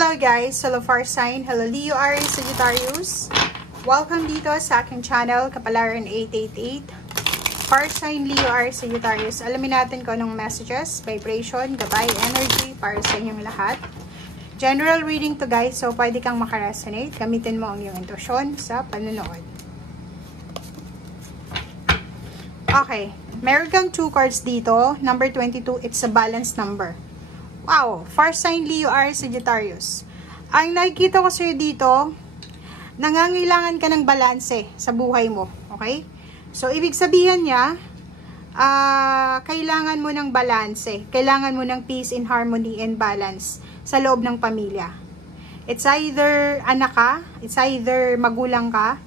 Hello guys! Hello Fire Sign! Hello Leo, Aries, Sagittarius! Welcome dito sa aking channel, Kapalaran 888. Fire Sign, Leo, Aries, Sagittarius. Alamin natin kung anong messages, vibration, gabay, energy para sa inyong lahat. General reading to guys, so pwede kang makaresonate. Gamitin mo ang iyong intuition sa panonood. Okay. Meron kang 2 cards dito. Number 22, it's a balanced number. Wow! Fire Sign, Leo, Aries, Sagittarius. Ang nakikita ko sa'yo dito, nangangailangan ka ng balanse sa buhay mo. Okay? So, ibig sabihin niya, kailangan mo ng balanse. Kailangan mo ng peace and harmony and balance sa loob ng pamilya. It's either anak ka, it's either magulang ka,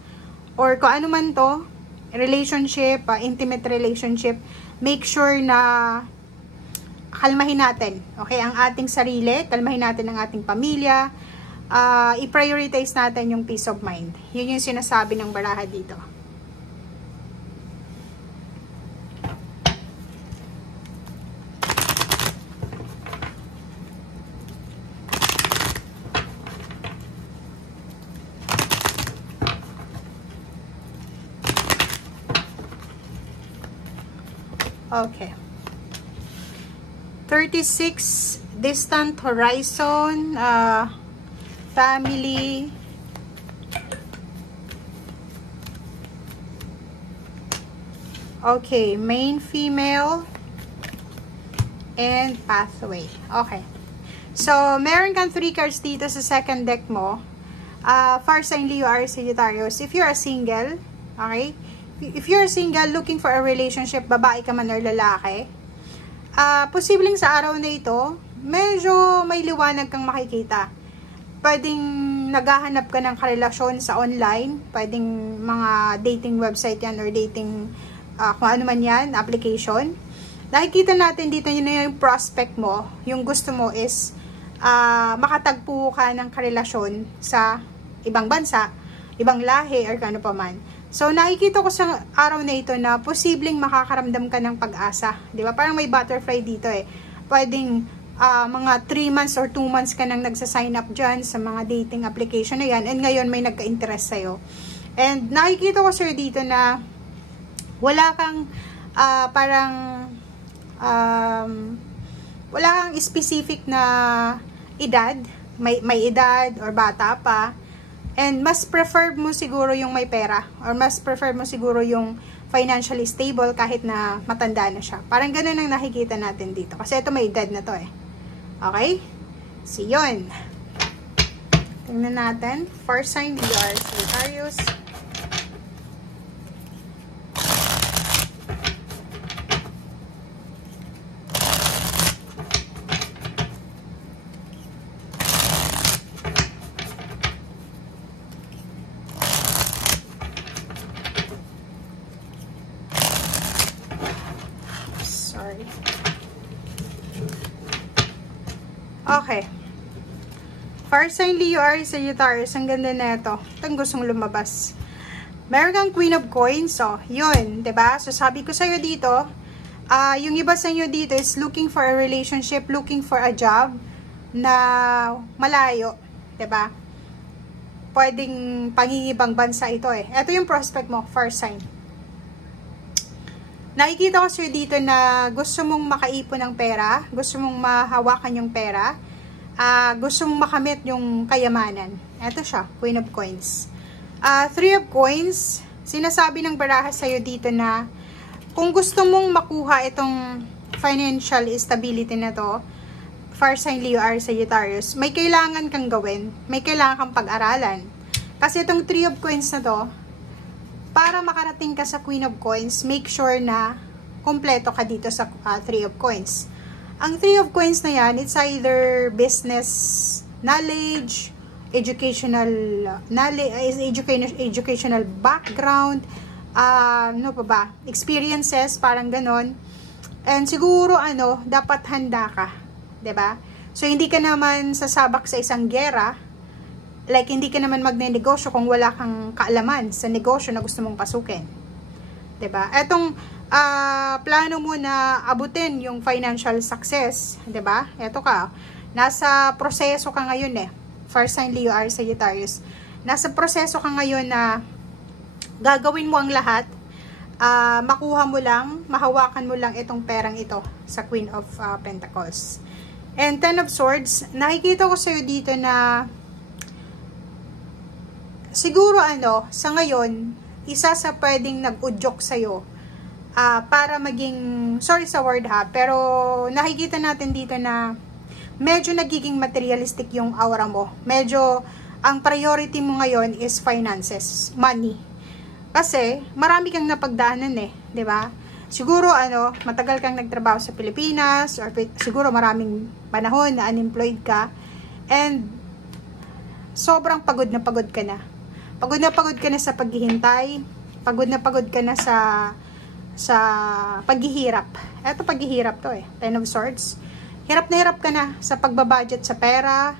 or kung ano man to, relationship, intimate relationship, make sure na kalmahin natin, okay, ang ating sarili, kalmahin natin ang ating pamilya, i-prioritize natin yung peace of mind. Yun yung sinasabi ng baraha dito. Okay. 36 distant horizon, family, okay, main female, and pathway. Okay. So, meron kang 3 cards dito sa second deck mo. Fire Sign, Leo, Aries, Sagittarius. If you're a single, okay, if you're single, looking for a relationship, babae ka man or lalaki, posibleng sa araw na ito, medyo may liwanag kang makikita. Pwedeng naghahanap ka ng karelasyon sa online, pwedeng mga dating website yan or dating, kung ano man yan, application. Nakikita natin dito yun na yung prospect mo, yung gusto mo is makatagpo ka ng karelasyon sa ibang bansa, ibang lahi, or kano pa man. So, nakikita ko sa araw na ito na posibleng makakaramdam ka ng pag-asa. Di ba? Parang may butterfly dito eh. Pwedeng mga 3 months or 2 months ka nang nagsasign up dyan sa mga dating application na yan. And ngayon may nagka-interest sa'yo. And nakikita ko sir dito na wala kang wala kang specific na edad. May edad or bata pa. And mas prefer mo siguro yung may pera or mas prefer mo siguro yung financially stable kahit na matanda na siya. Parang ganun ang nakikita natin dito. Kasi ito may edad na to eh. Okay? So, yun. Tingnan natin. First sign, Leo, Aries, Sagittarius. Sorry. Okay. Fire Sign, Leo, Aries, Sagittarius. Ang ganda na ito. Itong gustong lumabas. Meron kang Queen of Coins. So, yun. Diba? So, sabi ko sa'yo dito, yung iba sa inyo dito is looking for a relationship, looking for a job na malayo. Diba? Pwedeng pangingibang bansa ito eh. Ito yung prospect mo, Fire Sign. Nakikita ko sir dito na gusto mong makaipon ng pera, gusto mong mahawakan yung pera, gusto mong makamit yung kayamanan. Ito siya, Queen of Coins. 3 of Coins, sinasabi ng baraha sa'yo dito na kung gusto mong makuha itong financial stability na to, Fire Sign, Leo, Aries, Sagittarius, may kailangan kang gawin, may kailangan kang pag-aralan. Kasi itong 3 of Coins na to, para makarating ka sa Queen of Coins, make sure na kompleto ka dito sa 3 of Coins. Ang 3 of Coins na yan, it's either business knowledge, educational knowledge, educational background, ano pa ba, experiences, parang ganon. And siguro, dapat handa ka. 'Di ba? So, hindi ka naman sasabak sa isang gera. Like, hindi ka naman magne-negosyo kung wala kang kaalaman sa negosyo na gusto mong pasukin. 'Di ba? Etong plano mo na abutin yung financial success, 'di ba? Eto ka, nasa proseso ka ngayon eh. fire sign Leo or Sagittarius, nasa proseso ka ngayon na gagawin mo ang lahat, makuha mo lang, mahawakan mo lang itong perang ito sa Queen of Pentacles. And Ten of Swords, nakikita ko sa'yo dito na siguro sa ngayon, isa sa pwedeng nag-udyok sa'yo para maging, sorry sa word ha, pero nakikita natin dito na medyo nagiging materialistic yung aura mo. Medyo, ang priority mo ngayon is finances, money. Kasi, marami kang napagdaanan di ba? Siguro, matagal kang nagtrabaho sa Pilipinas, or siguro maraming panahon na unemployed ka, and sobrang pagod na pagod ka na. Pagod na pagod ka na sa paghihintay, pagod na pagod ka na sa paghihirap. Eto paghihirap to Ten of Swords. Hirap na hirap ka na sa pagbabudget sa pera,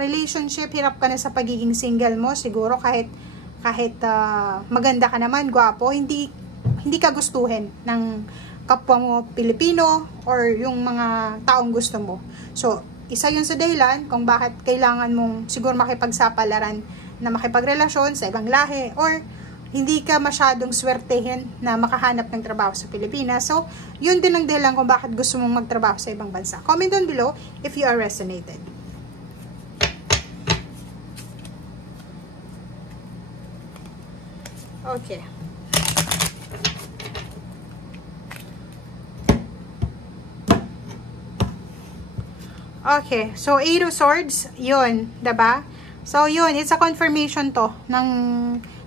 relationship, hirap ka na sa pagiging single mo. Siguro kahit maganda ka naman, gwapo, hindi ka gustuhin ng kapwa mo Pilipino or yung mga taong gusto mo. So, isa yun sa dahilan kung bakit kailangan mong siguro makipagsapalaran na makipagrelasyon sa ibang lahi, or hindi ka masyadong swertehin na makahanap ng trabaho sa Pilipinas. So, yun din ang dahilan kung bakit gusto mong magtrabaho sa ibang bansa. Comment down below if you are resonated. Okay. Okay, so Eight of Swords, yun, diba? So, yun, it's a confirmation to ng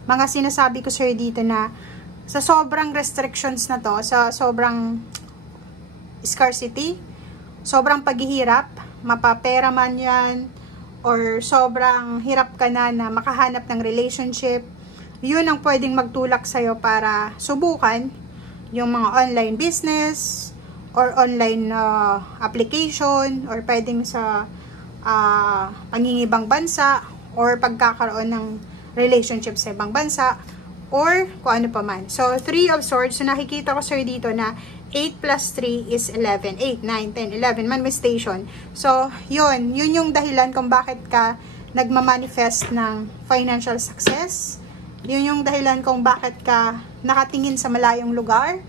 mga sinasabi ko sa'yo dito na sa sobrang restrictions na to, sa sobrang scarcity, sobrang paghihirap, mapapera man yan, or sobrang hirap ka na makahanap ng relationship, yun ang pwedeng magtulak sa'yo para subukan yung mga online business, or online application, or pwedeng sa pangingibang bansa, or pagkakaroon ng relationship sa ibang bansa, or kung ano pa man. So, Three of Swords, so nakikita ko sir dito na 8 plus 3 is 11. 8, 9, 10, 11, manifestation. So, yun yung dahilan kung bakit ka nagmamanifest ng financial success. Yun yung dahilan kung bakit ka nakatingin sa malayong lugar.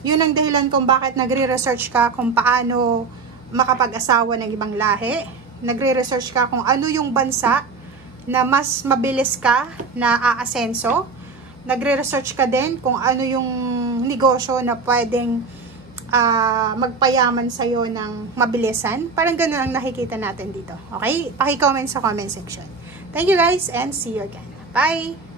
Yun ang dahilan kung bakit nagre-research ka kung paano makapag-asawa ng ibang lahi. Nagre-research ka kung ano yung bansa na mas mabilis ka na aasenso. Nagre-research ka din kung ano yung negosyo na pwedeng magpayaman sa'yo ng mabilisan. Parang ganun ang nakikita natin dito. Okay? Paki-comment sa comment section. Thank you guys and see you again. Bye!